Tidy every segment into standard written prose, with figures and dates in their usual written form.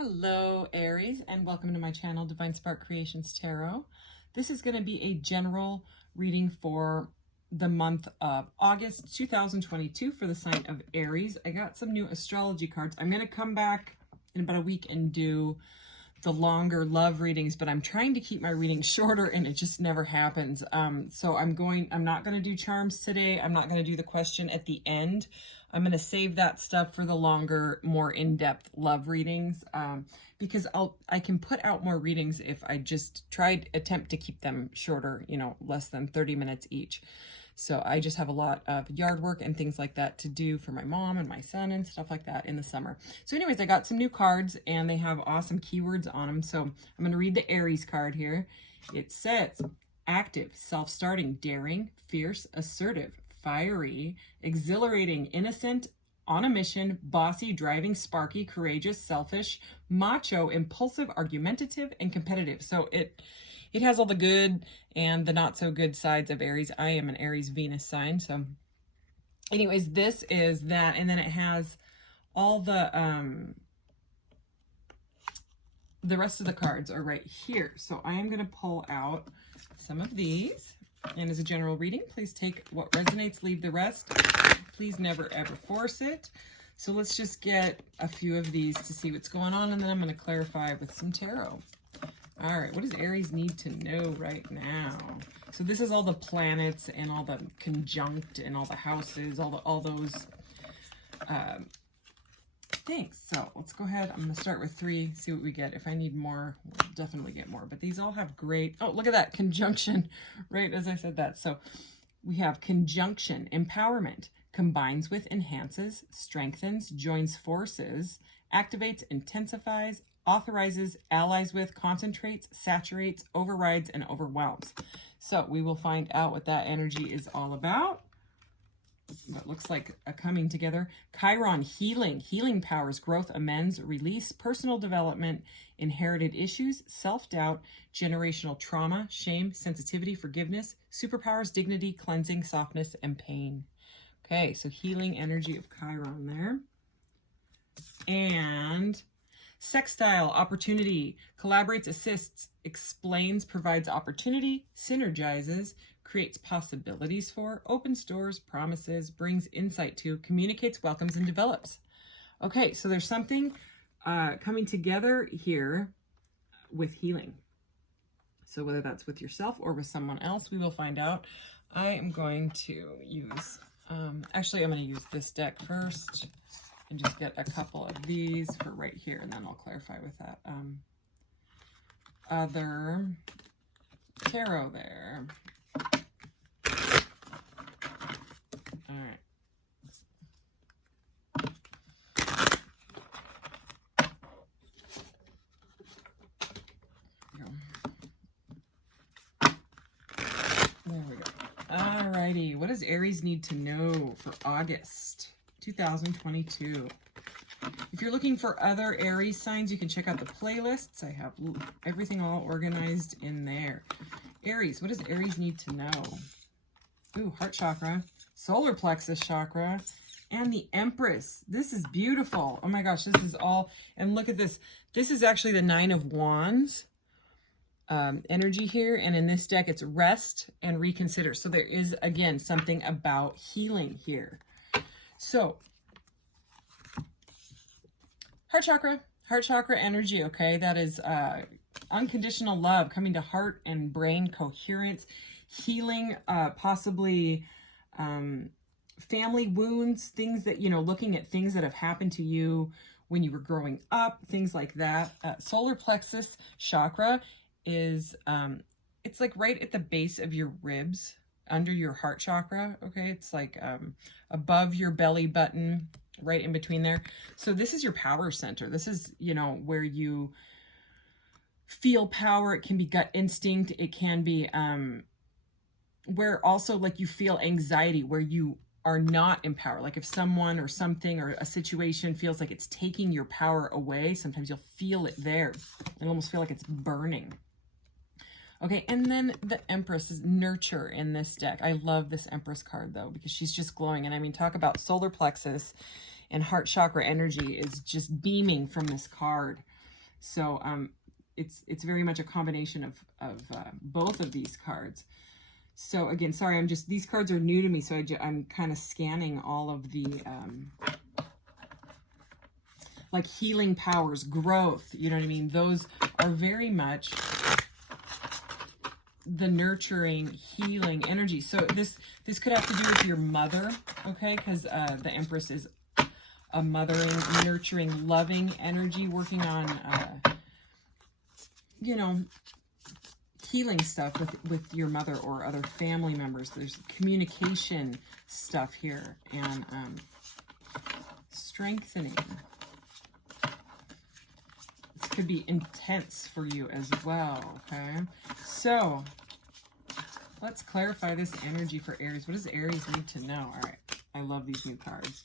Hello Aries, and welcome to my channel Divine Spark Creations Tarot. This is going to be a general reading for the month of August 2022 for the sign of Aries. I got some new astrology cards. I'm going to come back in about a week and do the longer love readings, but I'm trying to keep my readings shorter and it just never happens. So I'm not going to do charms today. I'm not going to do the question at the end. I'm going to save that stuff for the longer, more in-depth love readings, because I can put out more readings if I just attempt to keep them shorter, less than 30 minutes each. So I just have a lot of yard work and things like that to do for my mom and my son and stuff like that in the summer. So anyways, I got some new cards and they have awesome keywords on them. So I'm going to read the Aries card here. It says, active, self-starting, daring, fierce, assertive, fiery, exhilarating, innocent, on a mission, bossy, driving, sparky, courageous, selfish, macho, impulsive, argumentative, and competitive. So it has all the good and the not so good sides of Aries. I am an Aries Venus sign. So anyways, this is that. And then it has all the rest of the cards are right here. So I am going to pull out some of these. And as a general reading, please take what resonates, leave the rest. Please never, ever force it. So let's just get a few of these to see what's going on. And then I'm going to clarify with some tarot. All right, what does Aries need to know right now? So this is all the planets and all the conjunct and all the houses, all those things. So let's go ahead. I'm going to start with 3, see what we get. If I need more, we'll definitely get more. But these all have great, oh, look at that, conjunction, right as I said that. So we have conjunction, empowerment, combines with, enhances, strengthens, joins forces, activates, intensifies, authorizes, allies with, concentrates, saturates, overrides, and overwhelms. So we will find out what that energy is all about. What looks like a coming together. Chiron, healing powers, growth, amends, release, personal development, inherited issues, self-doubt, generational trauma, shame, sensitivity, forgiveness, superpowers, dignity, cleansing, softness, and pain. Okay, so healing energy of Chiron there. And sextile, opportunity, collaborates, assists, explains, provides opportunity, synergizes, creates possibilities for, opens doors, promises, brings insight to, communicates, welcomes, and develops. Okay, so there's something coming together here with healing. So whether that's with yourself or with someone else, we will find out. I am going to use, actually I'm going to use this deck first and just get a couple of these for right here, and then I'll clarify with that other tarot there. All right. There we go. All righty. What does Aries need to know for August 2022? If you're looking for other Aries signs, you can check out the playlists. I have everything all organized in there. Aries, what does Aries need to know? Ooh, heart chakra, solar plexus chakra, and the Empress. This is beautiful. Oh my gosh, this is all, and look at this. This is actually the 9 of Wands energy here, and in this deck, it's rest and reconsider. So there is, again, something about healing here. So, heart chakra energy, okay? That is unconditional love, coming to heart and brain coherence, healing, possibly family wounds, things that, looking at things that have happened to you when you were growing up, things like that. Solar plexus chakra is, it's like right at the base of your ribs, under your heart chakra, okay? It's like above your belly button, right in between there. So this is your power center. This is, where you feel power. It can be gut instinct. It can be where also like you feel anxiety, where you are not empowered. Like if someone or something or a situation feels like it's taking your power away, sometimes you'll feel it there and almost feel like it's burning. Okay, and then the Empress is nurture in this deck. I love this Empress card though, because she's just glowing. And I mean, talk about solar plexus and heart chakra energy is just beaming from this card. So it's very much a combination of both of these cards. So again, sorry, these cards are new to me, so I'm kind of scanning all of the like healing powers, growth, you know what I mean? Those are very much the nurturing, healing energy. So this could have to do with your mother, okay? Because the Empress is a mothering, nurturing, loving energy, working on, you know, healing stuff with your mother or other family members. There's communication stuff here, and strengthening. This could be intense for you as well, okay? So let's clarify this energy for Aries. What does Aries need to know? All right, I love these new cards.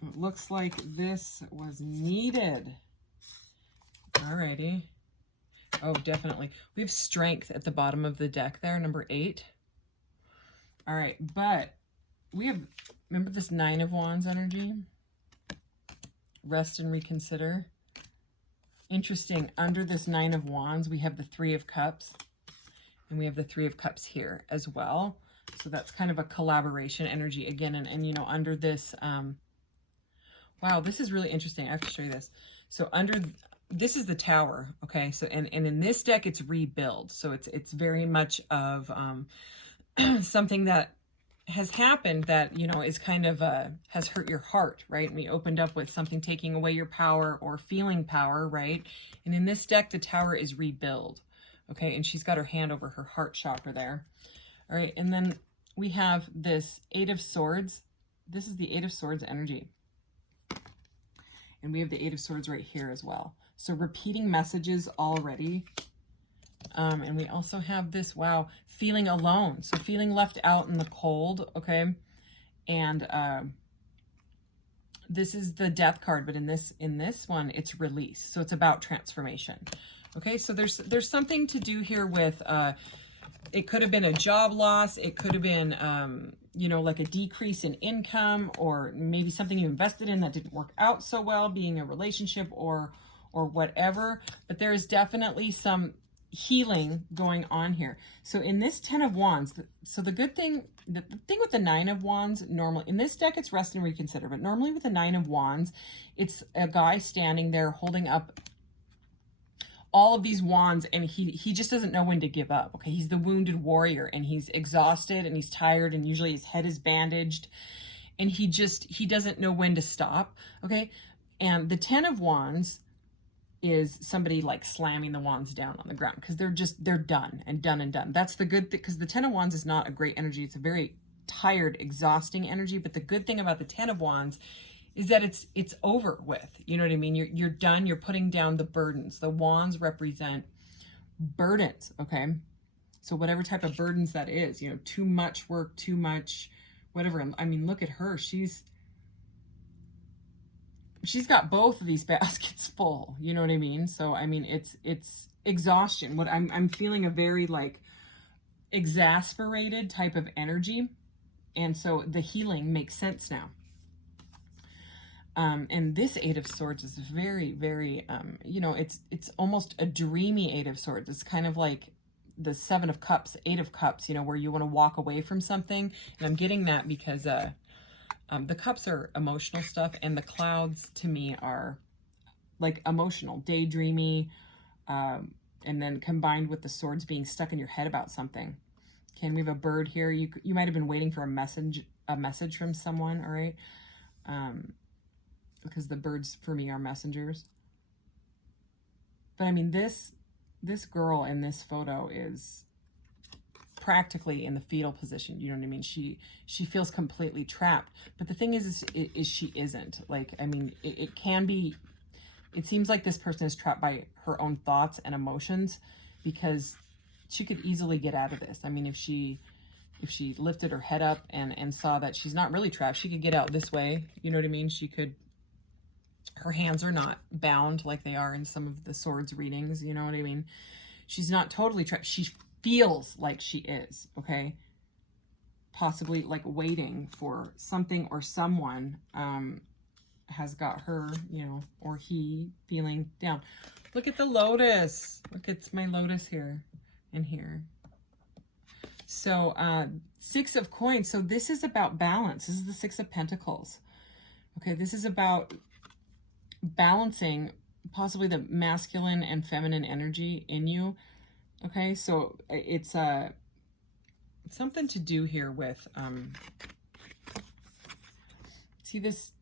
It looks like this was needed. Alrighty. Oh, definitely. We have strength at the bottom of the deck there, number 8. All right, but we have, remember this 9 of Wands energy? Rest and reconsider. Interesting. Under this 9 of Wands, we have the 3 of Cups, and we have the 3 of Cups here as well. So that's kind of a collaboration energy again. And you know, under this, wow, this is really interesting. I have to show you this. So this is the Tower, okay? So, and in this deck, it's rebuild. So it's very much of something that has happened that, you know, is kind of, has hurt your heart, right? And we opened up with something taking away your power or feeling power, right? And in this deck, the Tower is rebuild, okay? And she's got her hand over her heart chakra there. All right, and then we have this 8 of Swords. This is the 8 of Swords energy. And we have the 8 of Swords right here as well. So repeating messages already. And we also have this, wow, feeling alone. So feeling left out in the cold, okay? And this is the Death card, but in this one, it's release. So it's about transformation. Okay, so there's something to do here with, it could have been a job loss. It could have been, you know, like a decrease in income, or maybe something you invested in that didn't work out so well, being a relationship or whatever. But there is definitely some healing going on here. So in this 10 of Wands, so the good thing, the thing with the 9 of Wands, normally in this deck, it's rest and reconsider, but normally with the 9 of Wands, it's a guy standing there holding up all of these wands, and he just doesn't know when to give up, okay? He's the wounded warrior, and he's exhausted, and he's tired, and usually his head is bandaged, and he doesn't know when to stop, okay? And the 10 of Wands is somebody like slamming the wands down on the ground, because they're done and done and done. That's the good thing, because the 10 of Wands is not a great energy. It's a very tired, exhausting energy, but the good thing about the 10 of Wands is that it's over with. You know what I mean? You're done. You're putting down the burdens. The wands represent burdens, okay? So whatever type of burdens that is, you know, too much work, too much, whatever. I mean, look at her. She's got both of these baskets full. You know what I mean? So, I mean, it's exhaustion. What I'm feeling a very like exasperated type of energy. And so the healing makes sense now. And this 8 of Swords is very, very, you know, it's almost a dreamy 8 of Swords. It's kind of like the 7 of Cups, 8 of Cups, you know, where you want to walk away from something. And I'm getting that because the cups are emotional stuff, and the clouds to me are like emotional, daydreamy, and then combined with the swords being stuck in your head about something. Okay, we have a bird here. You might have been waiting for a message from someone, all right? Because the birds for me are messengers. But I mean, this girl in this photo is practically in the fetal position. You know what I mean? She feels completely trapped. But the thing is she isn't. Like, I mean, it can be, it seems like this person is trapped by her own thoughts and emotions, because she could easily get out of this. I mean, if she lifted her head up and saw that she's not really trapped, she could get out this way. You know what I mean? She could, her hands are not bound like they are in some of the swords readings. You know what I mean? She's not totally trapped. She feels like she is, okay? possibly like waiting for something or someone has got her, you know, or he feeling down. Look at the lotus. Look, it's my lotus here and here. So 6 of coins. So this is about balance. This is the 6 of pentacles. Okay, this is about balancing possibly the masculine and feminine energy in you. Okay, so it's something to do here with see this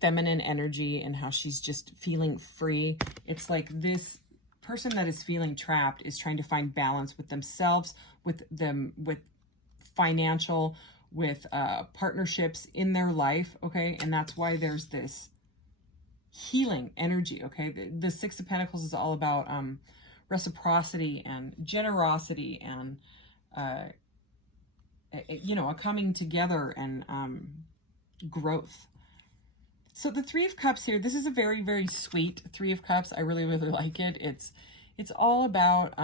feminine energy and how she's just feeling free. It's like this person that is feeling trapped is trying to find balance with themselves, with financial, with partnerships in their life. Okay, and that's why there's this healing energy. Okay, the 6 of Pentacles is all about reciprocity and generosity and you know, a coming together and growth. So the 3 of Cups here, this is a very, very sweet 3 of Cups. I really, really like it. It's all about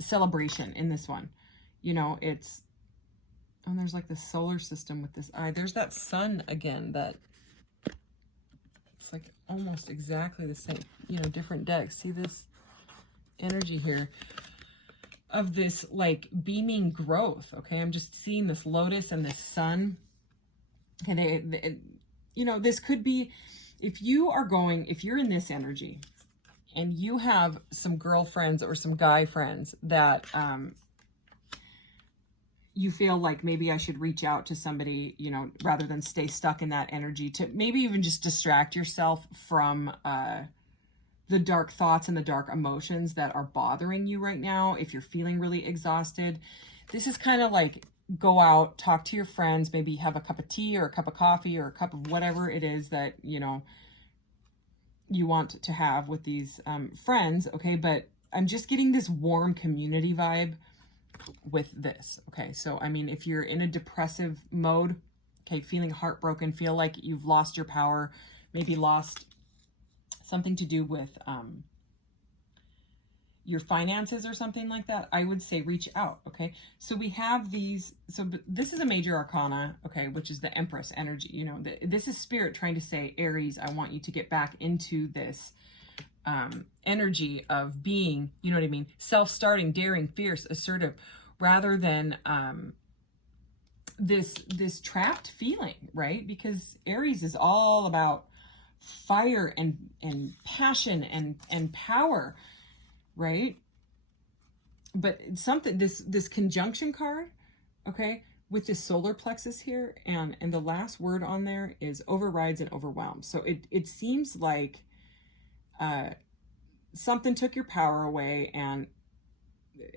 celebration in this one. You know, it's, oh, there's like the solar system with this eye. There's that sun again that it's like almost exactly the same, you know, different decks. See this energy here of this like beaming growth. Okay, I'm just seeing this lotus and this sun. And you know, this could be, if you're in this energy and you have some girlfriends or some guy friends that you feel like maybe I should reach out to somebody, you know, rather than stay stuck in that energy, to maybe even just distract yourself from the dark thoughts and the dark emotions that are bothering you right now. If you're feeling really exhausted, this is kind of like, go out, talk to your friends, maybe have a cup of tea or a cup of coffee or a cup of whatever it is that, you know, you want to have with these friends. Okay, but I'm just getting this warm community vibe with this. Okay, so I mean, if you're in a depressive mode, okay, feeling heartbroken, feel like you've lost your power, maybe lost something to do with your finances or something like that, I would say reach out. Okay, so we have these, so this is a major arcana, okay, which is the Empress energy. You know, this is spirit trying to say, Aries, I want you to get back into this energy of being, you know what I mean, self-starting, daring, fierce, assertive, rather than this trapped feeling, right? Because Aries is all about fire and passion and power, right? But something, this conjunction card, okay, with this solar plexus here, and the last word on there is overrides and overwhelms. So it seems like something took your power away, and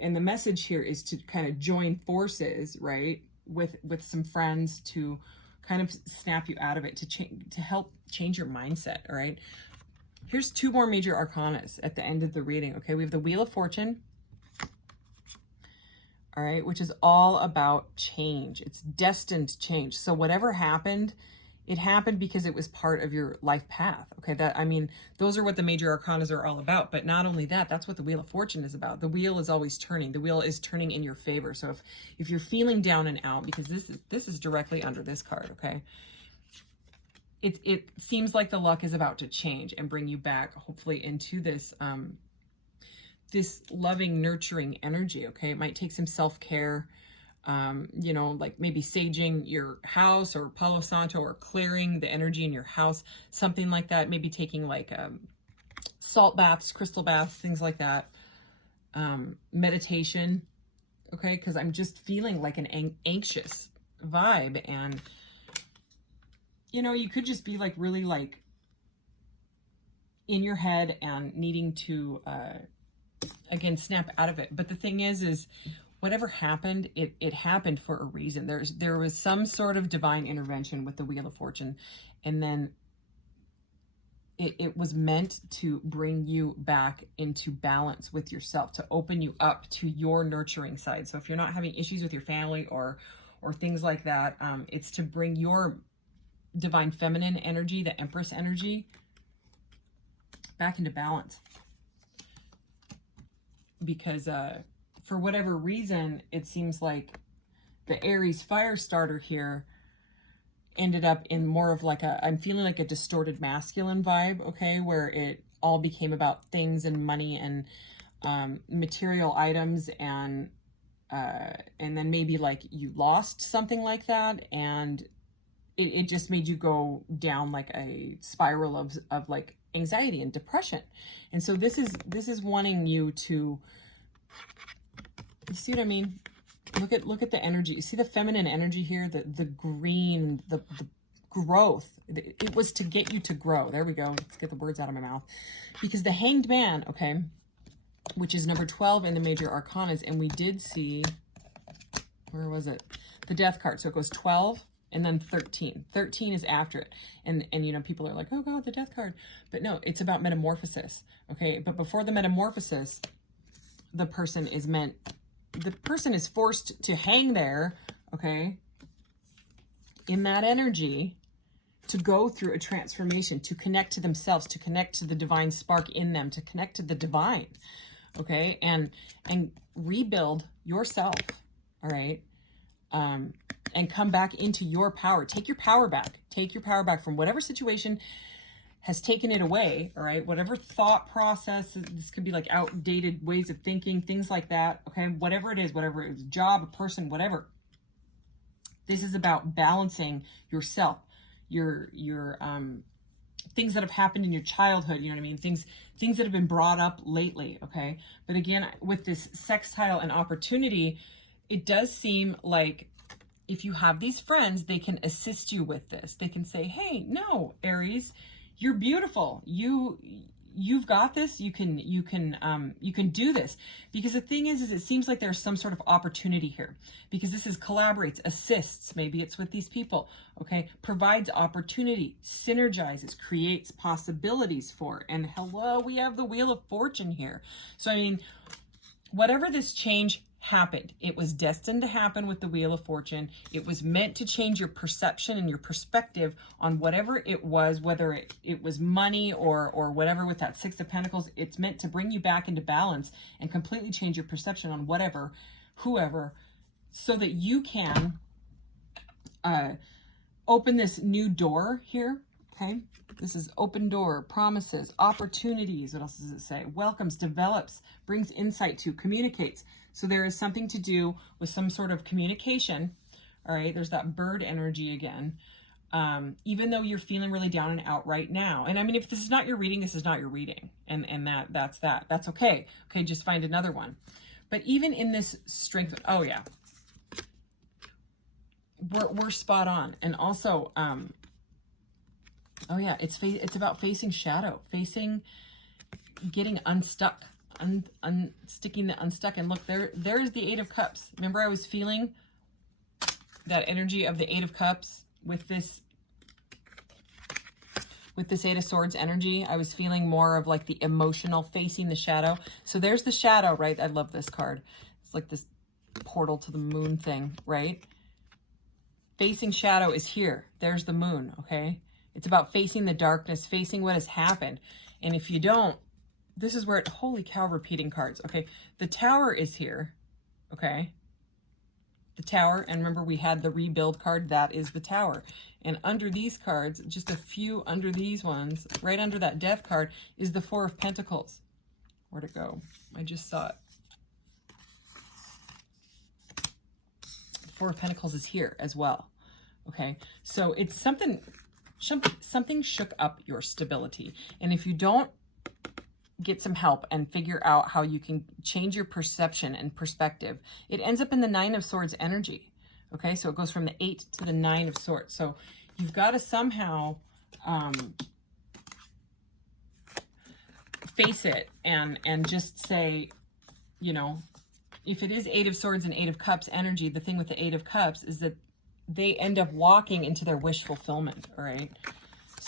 the message here is to kind of join forces, right, with some friends to kind of snap you out of it, to help change your mindset. All right, here's 2 more major arcanas at the end of the reading. Okay, we have the Wheel of Fortune, all right, which is all about change. It's destined change. So whatever happened, it happened because it was part of your life path. Okay, that, I mean, those are what the major arcanas are all about. But not only that, that's what the Wheel of Fortune is about. The wheel is always turning. The wheel is turning in your favor. So if you're feeling down and out, because this is directly under this card, okay, it seems like the luck is about to change and bring you back, hopefully, into this this loving, nurturing energy. Okay, it might take some self-care. You know, like maybe saging your house or Palo Santo, or clearing the energy in your house, something like that. Maybe taking like salt baths, crystal baths, things like that. Meditation, okay, because I'm just feeling like an anxious vibe, and you know, you could just be like really like in your head and needing to again snap out of it. But the thing is whatever happened, it happened for a reason. There was some sort of divine intervention with the Wheel of Fortune, and then it was meant to bring you back into balance with yourself, to open you up to your nurturing side. So if you're not having issues with your family or things like that, it's to bring your divine feminine energy, the Empress energy, back into balance. Because for whatever reason, it seems like the Aries fire starter here ended up in more of like I'm feeling like a distorted masculine vibe, okay, where it all became about things and money and material items, and then maybe like you lost something like that, and it just made you go down like a spiral of like anxiety and depression. And so this is wanting you to, you see what I mean? Look at the energy. You see the feminine energy here, the green, the growth. It was to get you to grow. There we go. Let's get the words out of my mouth. Because the Hanged Man, okay, which is number 12 in the major arcanas, and we did see, where was it? The Death card. So it goes 12 and then 13. 13 is after it. And you know, people are like, oh God, the Death card. But no, it's about metamorphosis. Okay. But before the metamorphosis, the person is forced to hang there, okay, in that energy, to go through a transformation, to connect to themselves, to connect to the divine spark in them, to connect to the divine, okay, and rebuild yourself, all right, and come back into your power. Take your power back. Take your power back from whatever situation has taken it away, all right? Whatever thought process, this could be like outdated ways of thinking, things like that, okay? Whatever it is, a job, a person, whatever. This is about balancing yourself, your things that have happened in your childhood, you know what I mean? Things that have been brought up lately, okay? But again, with this sextile and opportunity, it does seem like if you have these friends, they can assist you with this. They can say, hey, no, Aries, you're beautiful. You've got this. You can do this. Because the thing is it seems like there's some sort of opportunity here, because this is collaborates, assists. Maybe it's with these people. Okay. Provides opportunity, synergizes, creates possibilities for, and hello, we have the Wheel of Fortune here. So, I mean, whatever this change happened, it was destined to happen with the Wheel of Fortune. It was meant to change your perception and your perspective on whatever it was, whether it was money or whatever. With that Six of Pentacles, it's meant to bring you back into balance and completely change your perception on whatever, whoever, so that you can open this new door here, okay? This is open door, promises, opportunities. What else does it say? Welcomes, develops, brings insight to, communicates. So there is something to do with some sort of communication. All right. There's that bird energy again. Even though you're feeling really down and out right now. And I mean, if this is not your reading, this is not your reading. And that's that. That's okay. Okay. Just find another one. But even in this strength, oh yeah, we're spot on. And also, oh yeah, it's about facing shadow, getting unstuck. Unsticking the unstuck. And look, there's the Eight of Cups. Remember, I was feeling that energy of the Eight of Cups with this Eight of Swords energy. I was feeling more of like the emotional facing the shadow. So there's the shadow, right? I love this card. It's like this portal to the moon thing, right? Facing shadow is here. There's the moon, okay? It's about facing the darkness, facing what has happened. And if you don't, this is where it, holy cow, repeating cards. Okay, the Tower is here. Okay, the Tower, and remember we had the Rebuild card. That is the Tower. And under these cards, just a few under these ones, right under that Death card, is the Four of Pentacles. Where'd it go? I just saw it. The Four of Pentacles is here as well. Okay, so it's something shook up your stability. And if you don't get some help and figure out how you can change your perception and perspective, it ends up in the Nine of Swords energy. Okay, so it goes from the 8 to the 9 of Swords. So you've got to somehow face it and just say, you know, if it is 8 of Swords and 8 of Cups energy, the thing with the 8 of Cups is that they end up walking into their wish fulfillment, all right?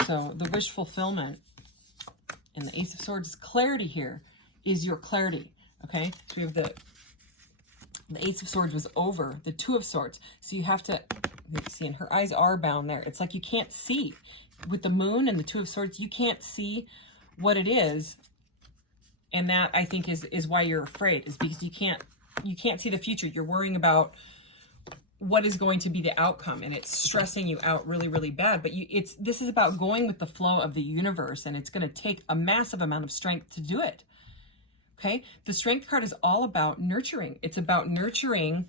So the wish fulfillment and the Ace of Swords clarity here is your clarity, okay? So we have the Ace of Swords was over the Two of Swords. So you have to, see, and her eyes are bound there. It's like you can't see. With the moon and the Two of Swords, you can't see what it is. And that, I think, is why you're afraid, is because you can't see the future. You're worrying about what is going to be the outcome, and it's stressing you out really, really bad. But this is about going with the flow of the universe, and it's going to take a massive amount of strength to do it. Okay, the Strength card is all about nurturing. It's about nurturing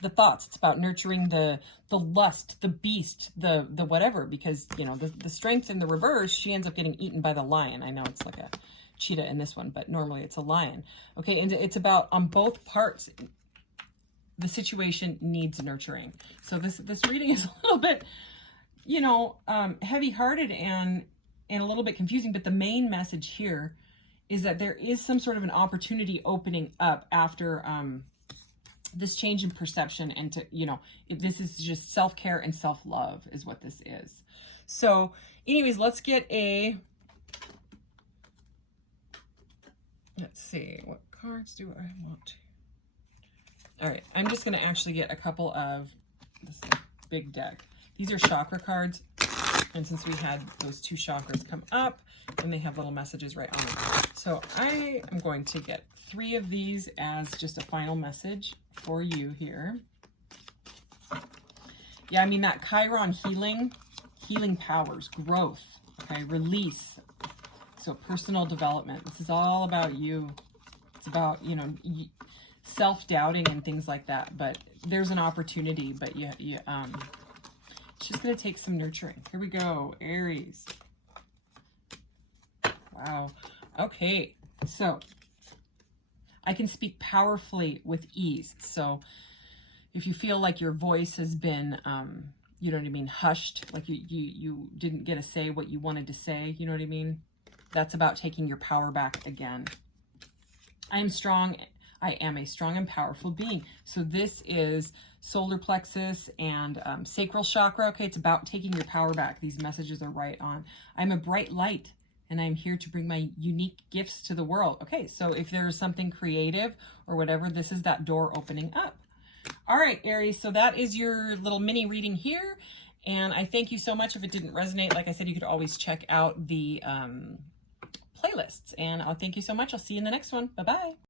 the thoughts. It's about nurturing the lust, the beast, the whatever, because, you know, the Strength in the reverse, she ends up getting eaten by the lion. I know it's like a cheetah in this one, but normally it's a lion. Okay, and it's about on both parts. The situation needs nurturing. So this reading is a little bit, you know, heavy-hearted and a little bit confusing, but the main message here is that there is some sort of an opportunity opening up after this change in perception, and to, you know, this is just self-care and self-love is what this is. So anyways, let's get let's see, what cards do I want? All right, I'm just going to actually get a couple of this big deck. These are chakra cards, and since we had those 2 chakras come up, and they have little messages right on them. So I am going to get 3 of these as just a final message for you here. Yeah, I mean, that Chiron healing powers, growth, okay, release. So personal development. This is all about you. It's about, you know, self-doubting and things like that, but there's an opportunity, but it's just going to take some nurturing. Here we go, Aries. Wow. Okay, so I can speak powerfully with ease. So if you feel like your voice has been you know what I mean, hushed, like you didn't get to say what you wanted to say, you know what I mean, that's about taking your power back again. I am strong. I am a strong and powerful being. So this is solar plexus and sacral chakra. Okay, it's about taking your power back. These messages are right on. I'm a bright light, and I'm here to bring my unique gifts to the world. Okay, so if there's something creative or whatever, this is that door opening up. All right, Aries, so that is your little mini reading here. And I thank you so much. If it didn't resonate, like I said, you could always check out the playlists. And I'll thank you so much. I'll see you in the next one. Bye-bye.